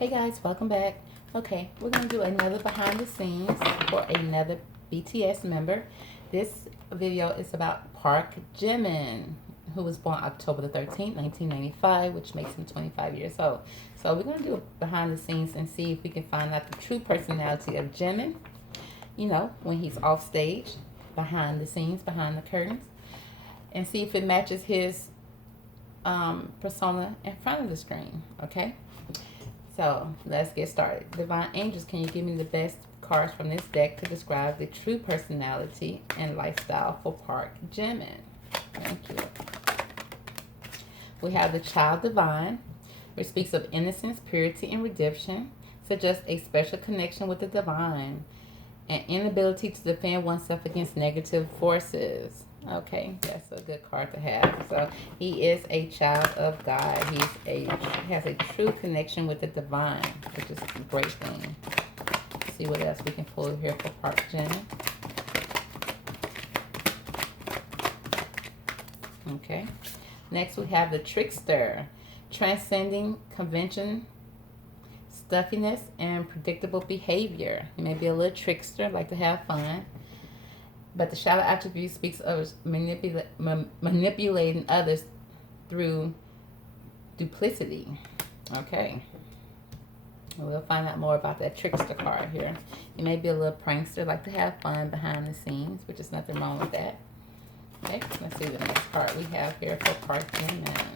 Hey guys, welcome back. Okay, we're going to do another behind the scenes for another BTS member. This video is about Park Jimin, who was born October the 13th, 1995, which makes him 25 years old. So we're going to do a behind the scenes and see if we can find out the true personality of Jimin, you know, when he's off stage, behind the scenes, behind the curtains, and see if it matches his persona in front of the screen, okay? So let's get started. Divine Angels, can you give me the best cards from this deck to describe the true personality and lifestyle for Park Jimin? Thank you. We have the Child Divine, which speaks of innocence, purity, and redemption, suggests a special connection with the divine, and inability to defend oneself against negative forces. Okay, that's a good card to have. So he is a child of God. He has a true connection with the divine, which is a great thing. Let's see what else we can pull here for Park Jimin. Okay, next we have the Trickster, transcending convention, stuffiness, and predictable behavior. He may be a little trickster, like to have fun. But the shadow attribute speaks of manipulating others through duplicity. Okay. We'll find out more about that trickster card here. He may be a little prankster, like to have fun behind the scenes, which is nothing wrong with that. Okay, let's see the next card we have here for Park Jimin.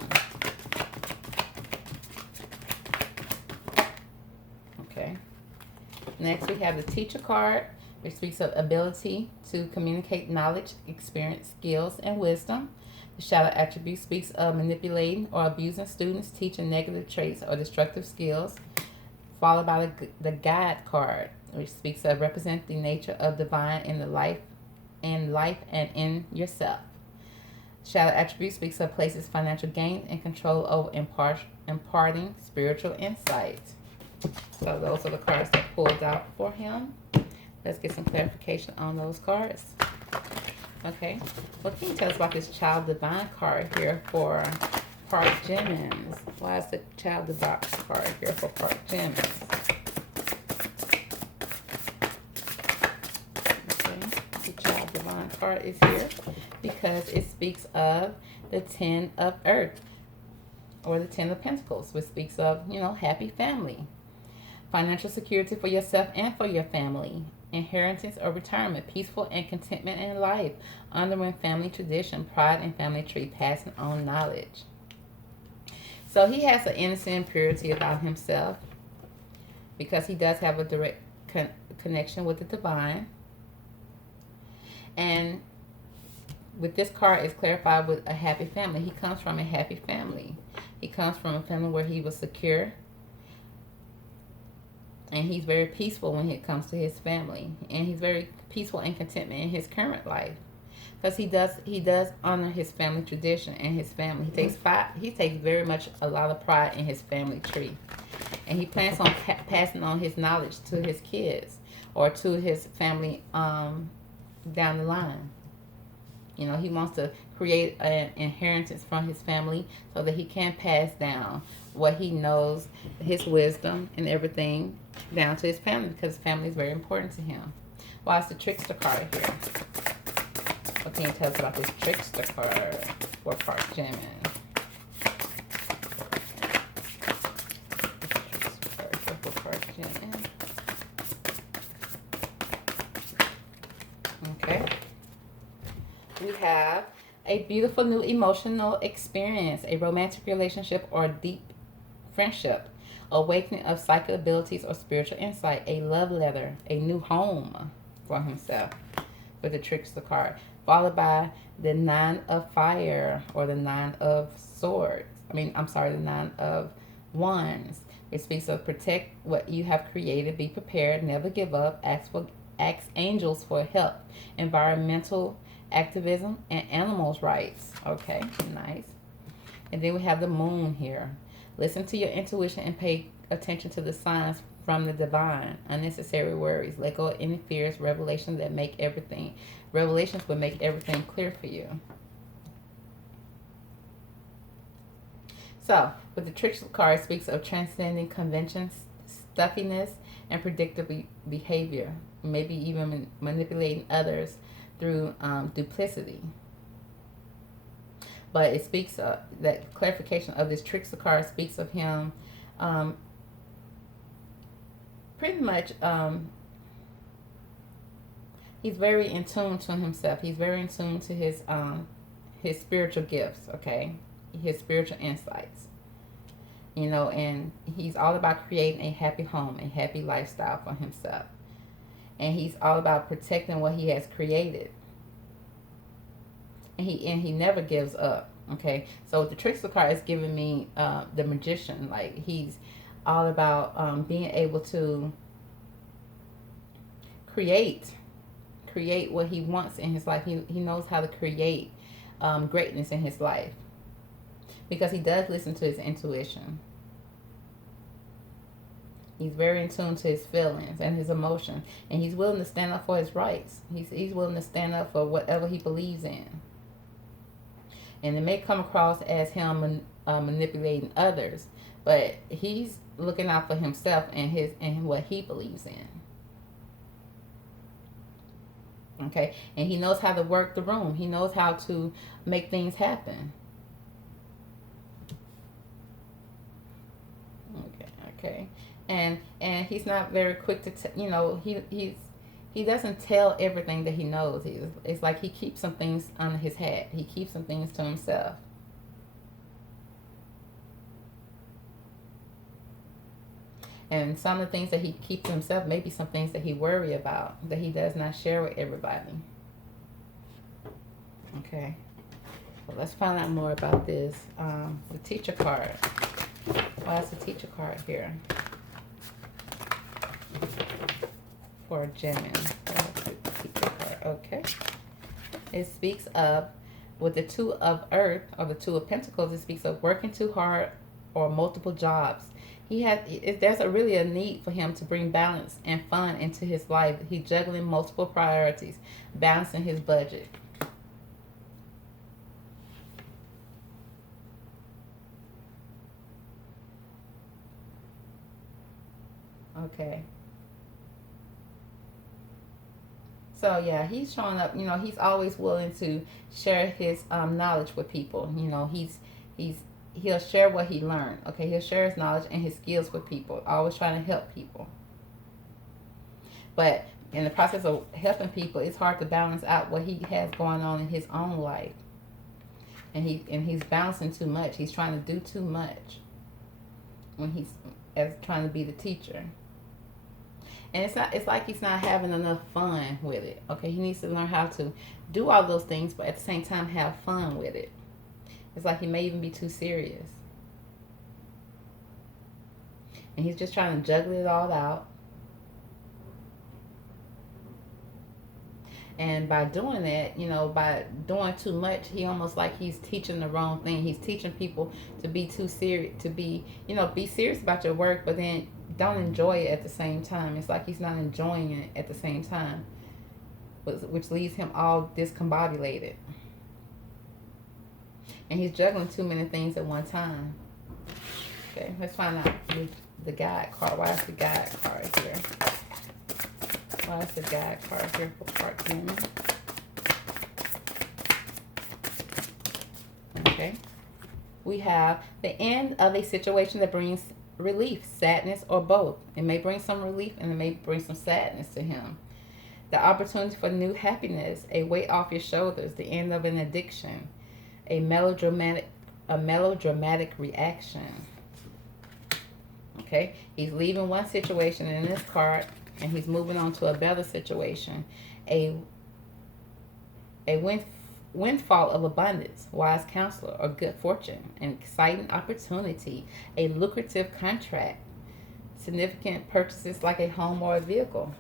Okay. Next we have the teacher card, which speaks of ability to communicate knowledge, experience, skills, and wisdom. The shadow attribute speaks of manipulating or abusing students, teaching negative traits or destructive skills, followed by the guide card, which speaks of represent the nature of divine in the life and in yourself. Shadow attribute speaks of places financial gain and control over imparting spiritual insight. So those are the cards that pulled out for him. Let's get some clarification on those cards. Okay, what can you tell us about this Child Divine card here for Park Jimin? Why is the Child Divine card here for Park Jimin? Okay, the Child Divine card is here because it speaks of the 10 of Earth, or the 10 of Pentacles, which speaks of, you know, happy family, financial security for yourself and for your family, inheritance or retirement, peaceful and contentment in life, honoring family tradition, pride in family tree, passing on knowledge. So he has an innocent purity about himself because he does have a direct connection with the divine. And with this card, it's clarified with a happy family. He comes from a happy family. He comes from a family where he was secure. And he's very peaceful when it comes to his family. And he's very peaceful and contentment in his current life. Because he does honor his family tradition and his family. He takes very much a lot of pride in his family tree. And he plans on passing on his knowledge to his kids or to his family down the line. You know, he wants to create an inheritance from his family so that he can pass down what he knows, his wisdom and everything down to his family, because family is very important to him. Well, it's the Trickster card here. What can you tell us about this Trickster card for Park Jimin? Okay. We have a beautiful new emotional experience, a romantic relationship or deep friendship, awakening of psychic abilities or spiritual insight, a love letter, a new home for himself with the Trickster card, followed by the 9 of Fire or the 9 of Swords. The 9 of Wands. It speaks of protect what you have created, be prepared, never give up, ask angels for help, environmental activism, and animals' rights. Okay, nice. And then we have the Moon here. Listen to your intuition and pay attention to the signs from the divine. Unnecessary worries. Let go of any fears. Revelations will make everything clear for you. So, with the Trickster card, it speaks of transcending conventions, stuffiness, and predictable behavior, maybe even manipulating others through duplicity. But it speaks of that clarification of this trickster card speaks of him um, pretty much. He's very in tune to himself. He's very in tune to his spiritual gifts. Okay, his spiritual insights. You know, and he's all about creating a happy home, a happy lifestyle for himself, and he's all about protecting what he has created. And he never gives up. Okay, so the trickster card is giving me the magician. Like he's all about being able to create what he wants in his life. He knows how to create greatness in his life because he does listen to his intuition. He's very in tune to his feelings and his emotions, and he's willing to stand up for his rights. He's willing to stand up for whatever he believes in. And it may come across as him manipulating others, but he's looking out for himself and what he believes in. Okay, and he knows how to work the room. He knows how to make things happen. Okay, and he's not very quick to he doesn't tell everything that he knows. It's like he keeps some things under his hat. He keeps some things to himself. And some of the things that he keeps to himself may be some things that he worry about that he does not share with everybody. Okay. Well, let's find out more about this. The teacher card. Why is the teacher card here? For Jimin. Okay. It speaks of, with the two of earth or the two of pentacles, it speaks of working too hard or multiple jobs. There's really a need for him to bring balance and fun into his life. He's juggling multiple priorities, balancing his budget. Okay. So yeah, he's showing up. You know, he's always willing to share his knowledge with people. You know, he'll share what he learned. Okay, he'll share his knowledge and his skills with people. Always trying to help people. But in the process of helping people, it's hard to balance out what he has going on in his own life. And he's balancing too much. He's trying to do too much when he's trying to be the teacher. And it's like he's not having enough fun with it. Okay, he needs to learn how to do all those things, but at the same time have fun with it. It's like he may even be too serious. And he's just trying to juggle it all out. And by doing that, you know, by doing too much, he almost like he's teaching the wrong thing. He's teaching people to be too serious, to be, you know, be serious about your work, but then don't enjoy it at the same time. It's like he's not enjoying it at the same time, which leaves him all discombobulated. And he's juggling too many things at one time. Okay, let's find out the guide card. Why is the guide card here? Why is the guide card here for part 10? Okay. We have the end of a situation that brings relief, sadness, or both. It may bring some relief and it may bring some sadness to him. The opportunity for new happiness, a weight off your shoulders, the end of an addiction, a melodramatic reaction. Okay, he's leaving one situation in this card and he's moving on to a better situation. A windfall of abundance, wise counselor, or good fortune, an exciting opportunity, a lucrative contract, significant purchases like a home or a vehicle.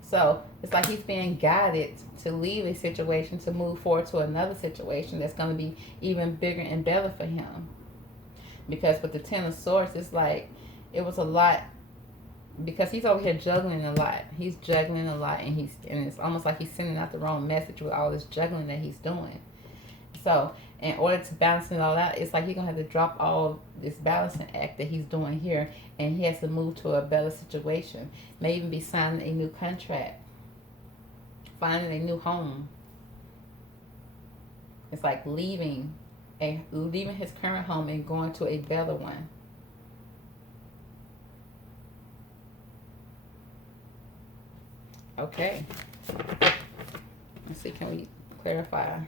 So it's like he's being guided to leave a situation to move forward to another situation that's going to be even bigger and better for him. Because with the Ten of Swords, it's like it was a lot, because he's over here juggling a lot. He's juggling a lot, and it's almost like he's sending out the wrong message with all this juggling that he's doing. So, in order to balance it all out, it's like he's gonna have to drop all this balancing act that he's doing here, and he has to move to a better situation. May even be signing a new contract, finding a new home. It's like leaving his current home and going to a better one. Okay. Let's see, can we clarify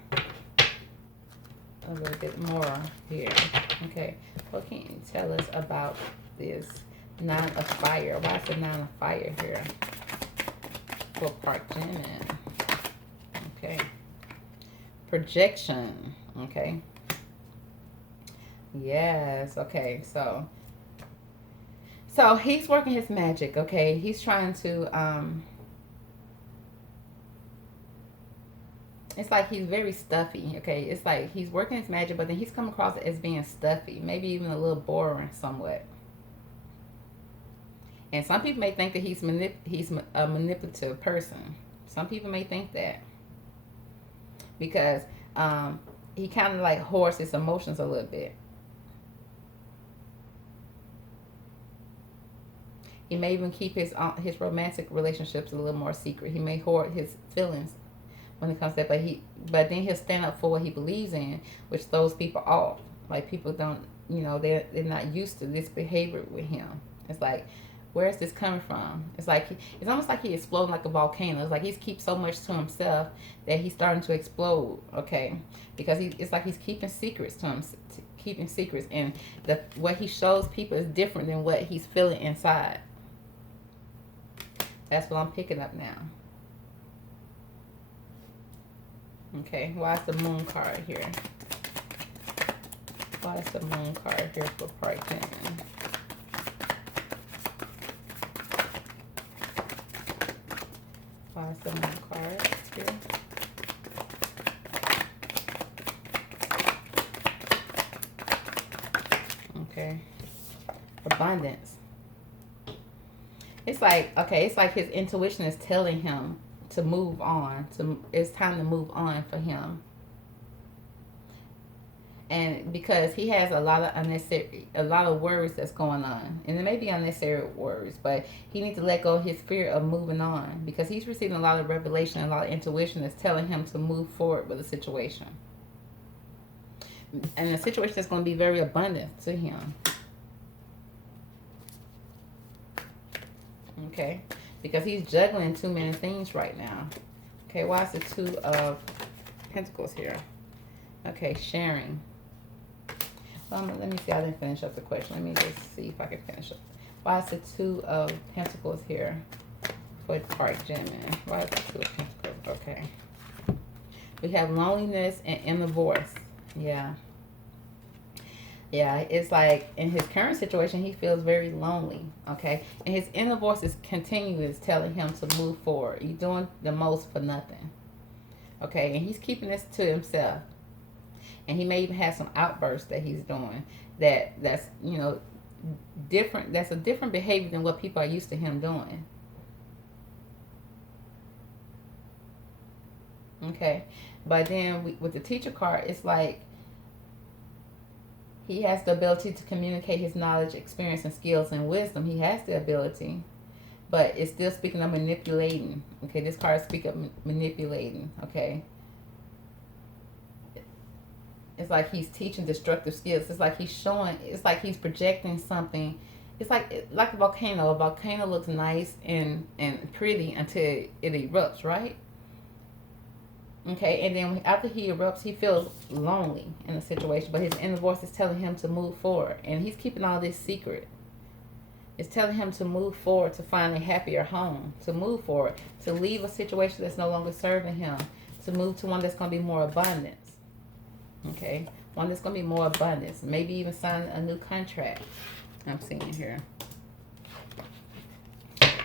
a little bit more here? Okay. What can you tell us about this Nine of Fire? Why is the Nine of Fire here for Park Jimin? Okay. Projection. Okay. Yes. Okay. So he's working his magic. Okay. He's trying to it's like he's very stuffy. Okay. It's like he's working his magic, but then he's come across as being stuffy, maybe even a little boring somewhat. And some people may think that he's a manipulative person. Some people may think that because he kind of like hoards his emotions a little bit. He may even keep his romantic relationships a little more secret. He may hoard his feelings when it comes to that, but then he'll stand up for what he believes in, which throws people off. Like people don't, they're not used to this behavior with him. It's like, where is this coming from? It's like it's almost like he's exploding like a volcano. It's like he's keeps so much to himself that he's starting to explode. Okay, because it's like he's keeping secrets to him, keeping secrets, and what he shows people is different than what he's feeling inside. That's what I'm picking up now. Okay, why is the Moon card here? Why is the Moon card here for Park Jimin? Why is the Moon card here? Okay, abundance. It's like, okay, it's like his intuition is telling him to move on. It's time to move on for him. And because he has a lot of worries that's going on, and it may be unnecessary worries, but he needs to let go of his fear of moving on because he's receiving a lot of revelation, a lot of intuition that's telling him to move forward with the situation. And the situation is going to be very abundant to him. Okay, because he's juggling too many things right now. Okay, why is the Two of Pentacles here? Okay, sharing. Let me see. I didn't finish up the question. Let me just see if I can finish up. Why is the Two of Pentacles here for Park Jimin? Why is the Two of Pentacles? Okay. We have loneliness and inner voice. Yeah. Yeah, it's like in his current situation, he feels very lonely, okay? And his inner voice is continuous telling him to move forward. You're doing the most for nothing, okay? And he's keeping this to himself. And he may even have some outbursts that he's doing that's, different. That's a different behavior than what people are used to him doing. Okay? But then with the Teacher card, it's like, he has the ability to communicate his knowledge, experience, and skills and wisdom. He has the ability. But it's still speaking of manipulating. Okay, this card speaks of manipulating. Okay. It's like he's teaching destructive skills. It's like it's like he's projecting something. It's like a volcano. A volcano looks nice and pretty until it erupts, right? Okay, and then after he erupts, he feels lonely in the situation, but his inner voice is telling him to move forward, and he's keeping all this secret. It's telling him to move forward, to find a happier home, to move forward, to leave a situation that's no longer serving him, to move to one that's going to be more abundance. Okay, one that's going to be more abundance, maybe even sign a new contract. I'm seeing here.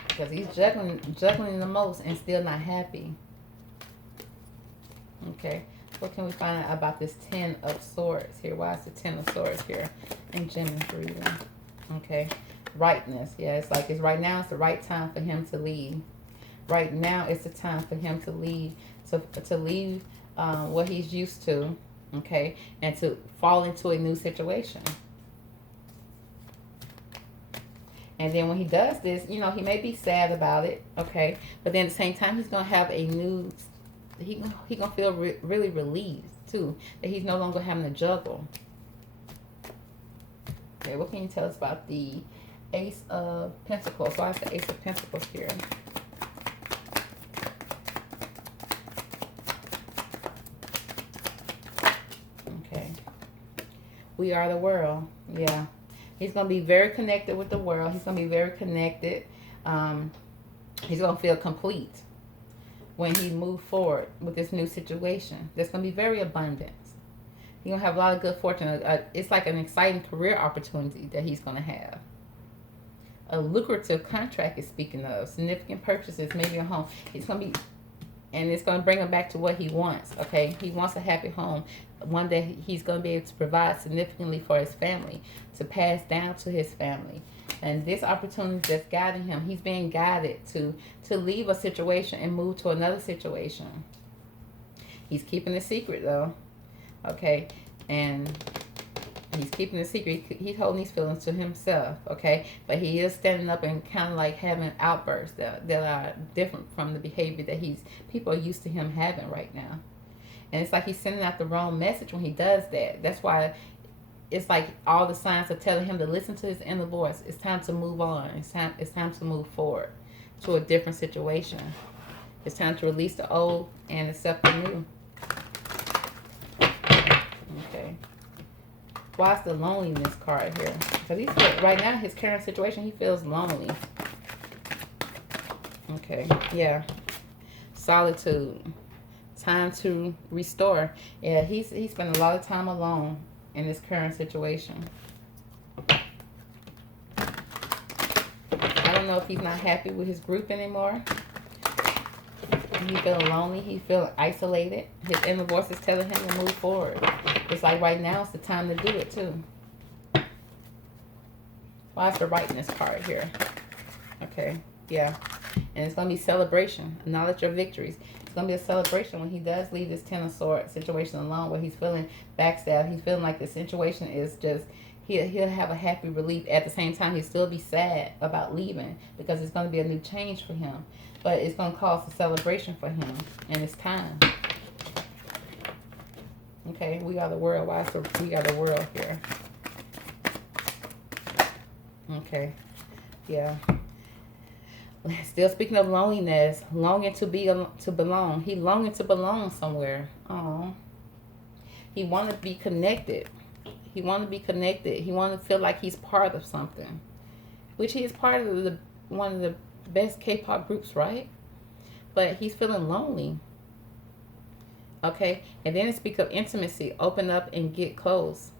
Because he's juggling the most and still not happy. Okay, what can we find out about this Ten of Swords here? Why is the Ten of Swords here in Jimin's reading? Okay, rightness. Yeah, it's like right now it's the right time for him to leave. Right now it's the time for him to leave, to leave what he's used to, okay, and to fall into a new situation. And then when he does this, you know, he may be sad about it, okay, but then at the same time, he's gonna have a new, he gonna feel really relieved too that he's no longer having to juggle. Okay, what can you tell us about the Ace of Pentacles? Why is the Ace of Pentacles here? Okay, we are the world. Yeah. He's going to be very connected with the world. He's going to be very connected. He's going to feel complete when he moves forward with this new situation. There's going to be very abundant. He's going to have a lot of good fortune. It's like an exciting career opportunity that he's going to have. A lucrative contract is speaking of. Significant purchases, maybe a home. It's going to be, and it's going to bring him back to what he wants, okay? He wants a happy home. One day he's going to be able to provide significantly for his family, to pass down to his family. And this opportunity that's guiding him, he's being guided to leave a situation and move to another situation. He's keeping a secret though, okay? And he's keeping a secret. He's holding these feelings to himself, okay? But he is standing up and kind of like having outbursts that are different from the behavior that people are used to him having right now. And it's like he's sending out the wrong message when he does that. That's why it's like all the signs are telling him to listen to his inner voice. It's time to move on. It's time to move forward to a different situation. It's time to release the old and accept the new. Okay. Why is the loneliness card here? Because right now, his current situation, he feels lonely. Okay. Yeah. Solitude. Time to restore. Yeah, he spent a lot of time alone in this current situation. I don't know if he's not happy with his group anymore. He feeling lonely. He feeling isolated. His inner voice is telling him to move forward. It's like right now is the time to do it too. Why is the rightness card here? Okay, yeah. And it's going to be celebration. Acknowledge your victories. It's going to be a celebration when he does leave this Ten of Swords situation alone, where he's feeling backstabbed. He's feeling like the situation is just, he'll have a happy relief. At the same time, he'll still be sad about leaving because it's going to be a new change for him. But it's going to cause a celebration for him. And it's time. Okay, we are the world. Why is we are the world here? Okay, yeah. Still speaking of loneliness, longing to belong. He longing to belong somewhere. Oh, he want to be connected. He want to be connected. He want to feel like he's part of something, which he is part of one of the best K-pop groups, right? But he's feeling lonely. Okay, and then it speaks of intimacy. Open up and get close.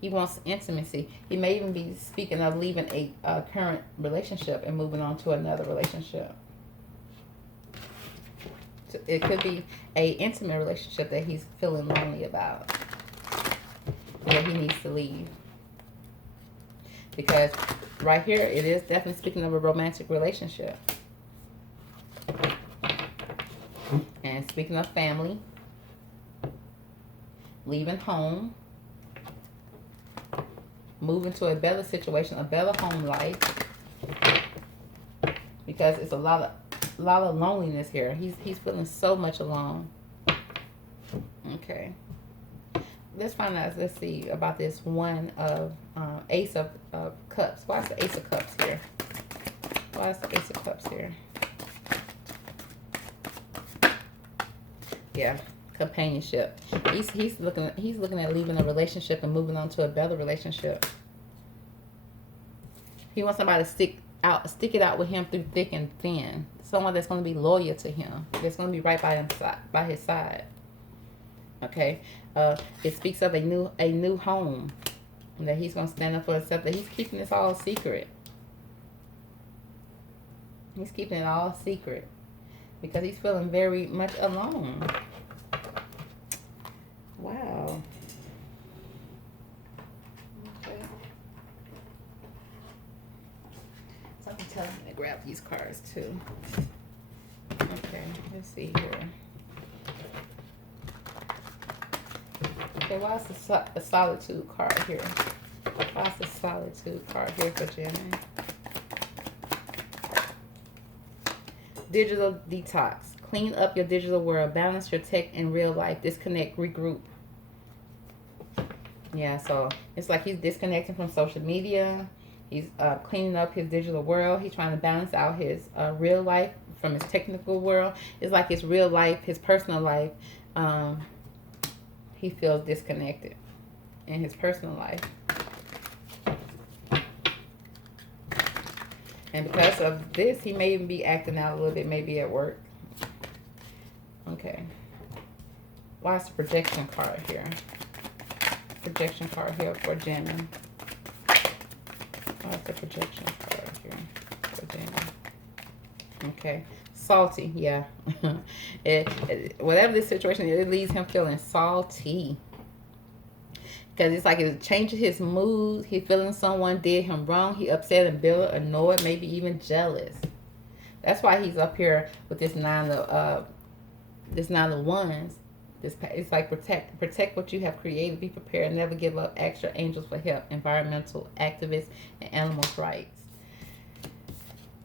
He wants intimacy. He may even be speaking of leaving a current relationship and moving on to another relationship. So it could be a intimate relationship that he's feeling lonely about, that he needs to leave. Because right here, it is definitely speaking of a romantic relationship. And speaking of family, leaving home, moving to a better situation, a better home life, because it's a lot of loneliness here. He's feeling so much alone. Okay, let's find out. Let's see about this one of Ace of Cups. Why is the Ace of Cups here? Why is the Ace of Cups here? Yeah. Companionship. He's looking at leaving a relationship and moving on to a better relationship. He wants somebody to stick it out with him through thick and thin. Someone that's going to be loyal to him. That's going to be right by his side. Okay. It speaks of a new home, and that he's going to stand up for himself. That he's keeping this all secret. He's keeping it all secret because he's feeling very much alone. Wow. Okay. So I'm telling him to grab these cards too. Okay, let's see here. Okay, why is the solitude card here? Why is the solitude card here for Jimin? Digital detox. Clean up your digital world. Balance your tech and real life. Disconnect. Regroup. Yeah, so it's like he's disconnecting from social media. He's cleaning up his digital world. He's trying to balance out his real life from his technical world. It's like his real life, his personal life, he feels disconnected in his personal life. And because of this, he may even be acting out a little bit, maybe at work. Okay. Why is the projection card here? Projection card here for Jimin. Why is the projection card here for Jimin? Okay. Salty, yeah. Whatever this situation is, it leaves him feeling salty. Because it's like it changes his mood. He feeling someone did him wrong. He upset and bitter, annoyed, maybe even jealous. That's why he's up here with this nine of wands. It's like protect what you have created. Be prepared. Never give up. Ask your angels for help. Environmental activists and animals' rights.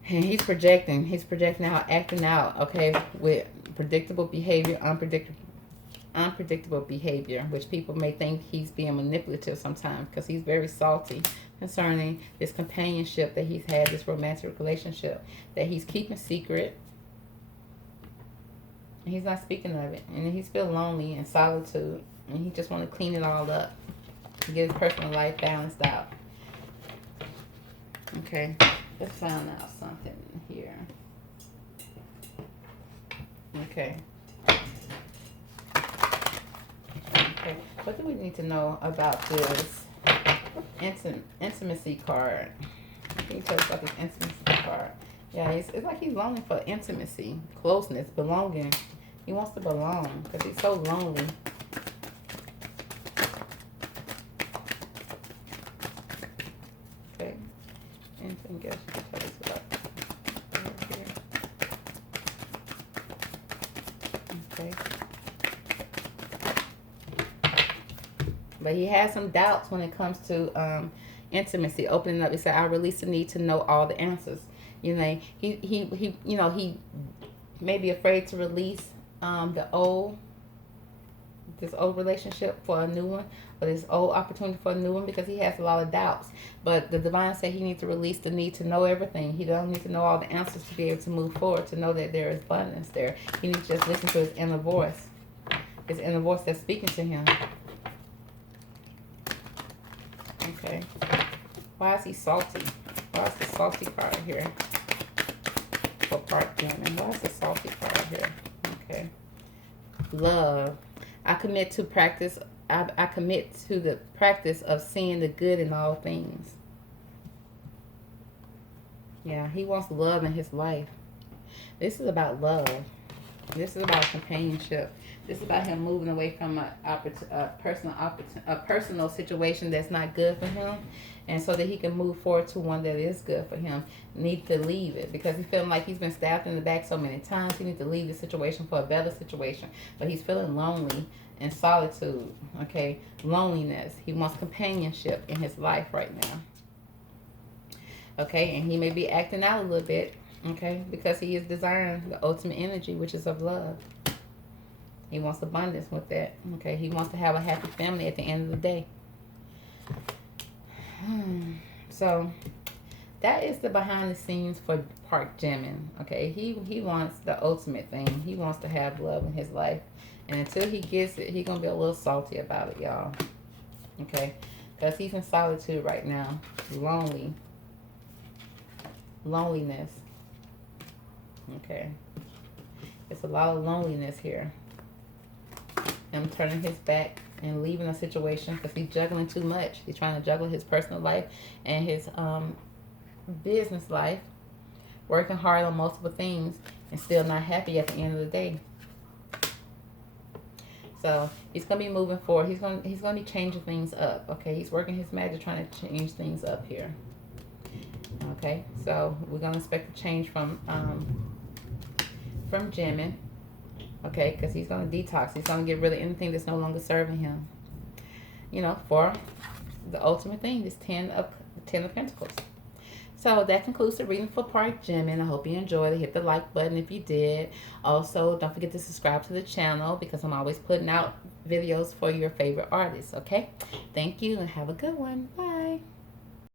And he's projecting. He's projecting out, acting out. Okay, with predictable behavior, unpredictable behavior, which people may think he's being manipulative sometimes because he's very salty concerning this companionship that he's had, this romantic relationship that he's keeping secret. And he's not speaking of it. And he's feeling lonely and solitude. And he just want to clean it all up to get his personal life balanced out. Okay, let's find out something here. Okay. Okay, what do we need to know about this intimacy card? What can you tell us about this intimacy card? Yeah, it's like he's longing for intimacy, closeness, belonging. He wants to belong because he's so lonely. Okay, anything else you can tell us about here? Okay. But he has some doubts when it comes to intimacy, opening up. He said, "I release the need to know all the answers." You know, he may be afraid to release this old relationship for a new one, or this old opportunity for a new one, because he has a lot of doubts. But the divine said he needs to release the need to know everything. He don't need to know all the answers to be able to move forward, to know that there is abundance there. He needs to just listen to his inner voice that's speaking to him. Okay. Why is he salty? Why is the salty card here? For part Jimin. Why is the salty card here? Okay. Love. I commit to practice. I commit to the practice of seeing the good in all things. Yeah, he wants love in his life. This is about love. This is about companionship. This is about him moving away from a personal situation that's not good for him, and so that he can move forward to one that is good for him. Need to leave it because he's feeling like he's been stabbed in the back so many times. He needs to leave the situation for a better situation. But he's feeling lonely and solitude. Okay, loneliness. He wants companionship in his life right now. Okay, and he may be acting out a little bit. Okay, because he is desiring the ultimate energy, which is of love. He wants abundance with that. Okay, he wants to have a happy family at the end of the day. So that is the behind the scenes for Park Jimin. Okay, he wants the ultimate thing. He wants to have love in his life, and until he gets it, he's gonna be a little salty about it, y'all. Okay, because he's in solitude right now, loneliness. Okay, it's a lot of loneliness here. Him turning his back and leaving a situation because he's juggling too much. He's trying to juggle his personal life and his business life, working hard on multiple things and still not happy at the end of the day. So he's gonna be moving forward. He's gonna be changing things up. Okay, he's working his magic, trying to change things up here. Okay, so we're gonna expect a change from Jimin. Okay, because he's gonna detox. He's gonna get rid of anything that's no longer serving him. for the ultimate thing, this Ten of Pentacles. So that concludes the reading for part Jimin. I hope you enjoyed it. Hit the like button if you did. Also, don't forget to subscribe to the channel because I'm always putting out videos for your favorite artists, okay? Thank you and have a good one. Bye.